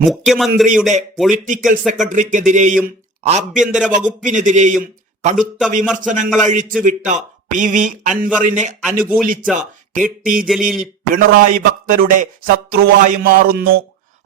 മുഖ്യമന്ത്രിയുടെ പൊളിറ്റിക്കൽ സെക്രട്ടറിക്കെതിരെയും ആഭ്യന്തര വകുപ്പിനെതിരെയും കടുത്ത വിമർശനങ്ങൾ അഴിച്ചുവിട്ട PV അൻവറിനെ അനുകൂലിച്ച KT ജലീൽ പിണറായി ഭക്തരുടെ ശത്രുവായി മാറുന്നു.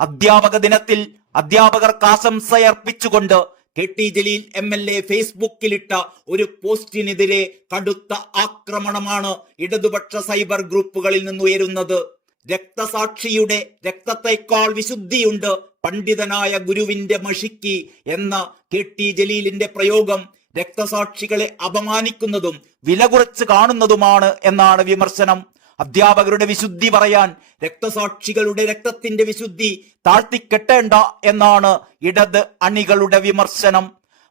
അധ്യാപക ദിനത്തിൽ അധ്യാപകർക്ക് ആശംസയർപ്പിച്ചുകൊണ്ട് KT ജലീൽ MLA ഫേസ്ബുക്കിലിട്ട ഒരു പോസ്റ്റിനെതിരെ കടുത്ത ആക്രമണമാണ് ഇടതുപക്ഷ സൈബർ ഗ്രൂപ്പുകളിൽ നിന്നുയരുന്നത്. രക്തസാക്ഷിയുടെ രക്തത്തേക്കാൾ വിശുദ്ധിയുണ്ട് പണ്ഡിതനായ ഗുരുവിന്റെ മഷിക്ക് എന്ന KT ജലീലിന്റെ പ്രയോഗം രക്തസാക്ഷികളെ അപമാനിക്കുന്നതും വില കുറച്ച് കാണുന്നതുമാണ് എന്നാണ് വിമർശനം. അധ്യാപകരുടെ വിശുദ്ധി പറയാൻ രക്തസാക്ഷികളുടെ രക്തത്തിന്റെ വിശുദ്ധി താഴ്ത്തിക്കെട്ടേണ്ട എന്നാണ് ഇടത് അണികളുടെ വിമർശനം.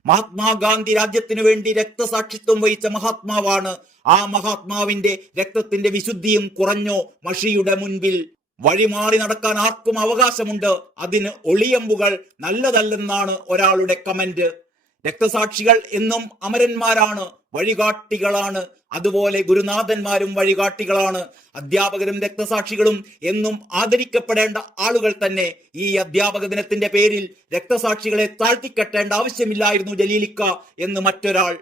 മഹാത്മാഗാന്ധി രാജ്യത്തിനു വേണ്ടി രക്തസാക്ഷിത്വം വഹിച്ച മഹാത്മാവാണ്. ആ മഹാത്മാവിന്റെ രക്തത്തിന്റെ വിശുദ്ധിയും കുറഞ്ഞോ മഷിയുടെ മുൻപിൽ? വഴിമാറി നടക്കാൻ ആർക്കും അവകാശമുണ്ട്, അതിന് ഒളിയമ്പുകൾ നല്ലതല്ലെന്നാണ് ഒരാളുടെ കമന്റ്. രക്തസാക്ഷികൾ എന്നും അമരന്മാരാണ്, വഴികാട്ടികളാണ്. അതുപോലെ ഗുരുനാഥന്മാരും വഴികാട്ടികളാണ്. അധ്യാപകരും രക്തസാക്ഷികളും എന്നും ആദരിക്കപ്പെടേണ്ട ആളുകൾ തന്നെ. ഈ അധ്യാപക ദിനത്തിന്റെ പേരിൽ രക്തസാക്ഷികളെ താഴ്ത്തിക്കെട്ടേണ്ട ആവശ്യമില്ലായിരുന്നു ജലീലിക്ക എന്ന് മറ്റൊരാൾ.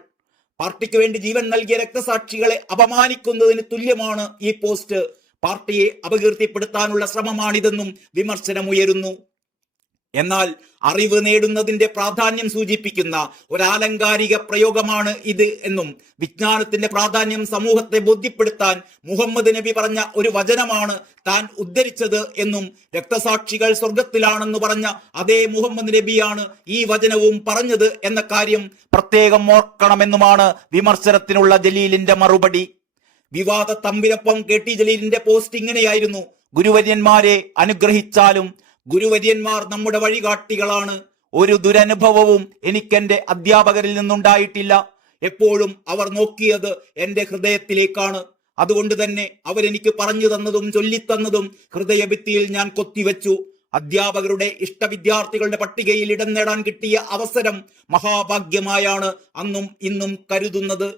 പാർട്ടിക്ക് വേണ്ടി ജീവൻ നൽകിയ രക്തസാക്ഷികളെ അപമാനിക്കുന്നതിന് തുല്യമാണ് ഈ പോസ്റ്റ്. പാർട്ടിയെ അപകീർത്തിപ്പെടുത്താനുള്ള ശ്രമമാണിതെന്നും വിമർശനമുയരുന്നു. എന്നാൽ അറിവ് നേടുന്നതിന്റെ പ്രാധാന്യം സൂചിപ്പിക്കുന്ന ഒരാലങ്കാരിക പ്രയോഗമാണ് ഇത് എന്നും വിജ്ഞാനത്തിന്റെ പ്രാധാന്യം സമൂഹത്തെ ബോധ്യപ്പെടുത്താൻ മുഹമ്മദ് നബി പറഞ്ഞ ഒരു വചനമാണ് താൻ ഉദ്ധരിച്ചത് എന്നും രക്തസാക്ഷികൾ സ്വർഗത്തിലാണെന്ന് പറഞ്ഞ അതേ മുഹമ്മദ് നബിയാണ് ഈ വചനവും പറഞ്ഞത് എന്ന കാര്യം പ്രത്യേകം ഓർക്കണമെന്നുമാണ് വിമർശനത്തിനുള്ള ജലീലിന്റെ മറുപടി. വിവാദ തമ്പിനൊപ്പം KT ജലീലിന്റെ പോസ്റ്റ് ഇങ്ങനെയായിരുന്നു: ഗുരുവര്യന്മാരെ അനുഗ്രഹിച്ചാലും ഗുരുവര്യന്മാർ നമ്മുടെ വഴികാട്ടികളാണ്. ഒരു ദുരനുഭവവും എനിക്കെന്റെ അധ്യാപകരിൽ നിന്നുണ്ടായിട്ടില്ല. എപ്പോഴും അവർ നോക്കിയത് എന്റെ ഹൃദയത്തിലേക്കാണ്. അതുകൊണ്ട് തന്നെ അവരെനിക്ക് പറഞ്ഞു തന്നതും ചൊല്ലിത്തന്നതും ഹൃദയഭിത്തിയിൽ ഞാൻ കൊത്തിവെച്ചു. അധ്യാപകരുടെ ഇഷ്ടവിദ്യാർത്ഥികളുടെ പട്ടികയിൽ ഇടം നേടാൻ കിട്ടിയ അവസരം മഹാഭാഗ്യമായാണ് അന്നും ഇന്നും കരുതുന്നത്.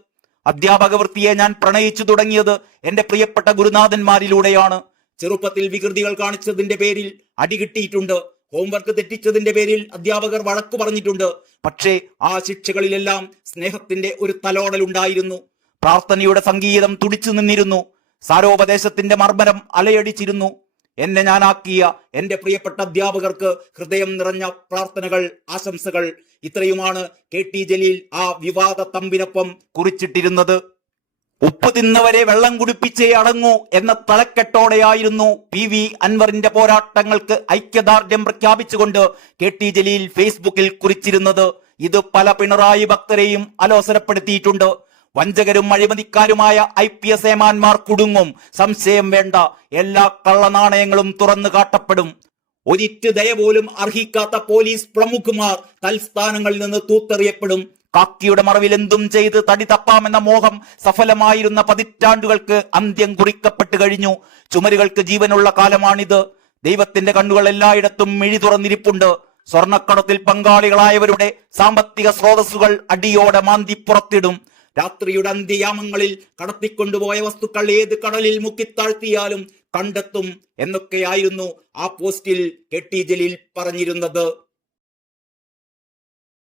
അധ്യാപക വൃത്തിയെ ഞാൻ പ്രണയിച്ചു തുടങ്ങിയത് എന്റെ പ്രിയപ്പെട്ട ഗുരുനാഥന്മാരിലൂടെയാണ്. ചെറുപ്പത്തിൽ വികൃതികൾ കാണിച്ചതിന്റെ പേരിൽ അടി കിട്ടിയിട്ടുണ്ട്. ഹോംവർക്ക് തെറ്റിച്ചതിന്റെ പേരിൽ അധ്യാപകർ വഴക്കു പറഞ്ഞിട്ടുണ്ട്. പക്ഷേ ആ ശിക്ഷകളിലെല്ലാം സ്നേഹത്തിന്റെ ഒരു തലോടലുണ്ടായിരുന്നു. പ്രാർത്ഥനയുടെ സംഗീതം തുടിച്ചു നിന്നിരുന്നു. സാരോപദേശത്തിന്റെ മർമ്മരം അലയടിച്ചിരുന്നു. എന്നെ ഞാനാക്കിയ എന്റെ പ്രിയപ്പെട്ട അധ്യാപകർക്ക് ഹൃദയം നിറഞ്ഞ പ്രാർത്ഥനകൾ, ആശംസകൾ. ഇത്രയുമാണ് KT ജലീൽ ആ വിവാദ തമ്പിനൊപ്പം കുറിച്ചിട്ടിരുന്നത്. ഉപ്പ് തിന്നവരെ വെള്ളം കുടിപ്പിച്ചേ അടങ്ങൂ എന്ന തലക്കെട്ടോടെയായിരുന്നു PV അൻവറിന്റെ പോരാട്ടങ്ങൾക്ക് ഐക്യദാർഢ്യം പ്രഖ്യാപിച്ചുകൊണ്ട് KT ജലീൽ ഫേസ്ബുക്കിൽ കുറിച്ചിരുന്നത്. ഇത് പല പിണറായി ഭക്തരെയും അലോസരപ്പെടുത്തിയിട്ടുണ്ട്. വഞ്ചകരും അഴിമതിക്കാരുമായ IPS ഏമാന്മാർ കുടുങ്ങും, സംശയം വേണ്ട. എല്ലാ കള്ളനാണയങ്ങളും തുറന്നു കാട്ടപ്പെടും. ഒരിറ്റ് ദയ പോലും അർഹിക്കാത്ത പോലീസ് പ്രമുഖുമാർ തൽസ്ഥാനങ്ങളിൽ നിന്ന് തൂത്തെറിയപ്പെടും. കാക്കിയുടെ മറവിൽ എന്തും ചെയ്ത് തടി തപ്പാമെന്ന മോഹം സഫലമായിരുന്ന പതിറ്റാണ്ടുകൾക്ക് അന്ത്യം കുറിക്കപ്പെട്ടു കഴിഞ്ഞു. ചുമരുകൾക്ക് ജീവനുള്ള കാലമാണിത്. ദൈവത്തിന്റെ കണ്ണുകൾ എല്ലായിടത്തും മിഴി തുറന്നിരിപ്പുണ്ട്. സ്വർണ്ണക്കടത്തിൽ പങ്കാളികളായവരുടെ സാമ്പത്തിക സ്രോതസ്സുകൾ അടിയോടെ മാന്തി പുറത്തിടും. രാത്രിയുടെ അന്ത്യയാമങ്ങളിൽ കടത്തിക്കൊണ്ടുപോയ വസ്തുക്കൾ ഏത് കടലിൽ മുക്കിത്താഴ്ത്തിയാലും കണ്ടെത്തും എന്നൊക്കെയായിരുന്നു ആ പോസ്റ്റിൽ KT ജലീൽ പറഞ്ഞിരുന്നത്.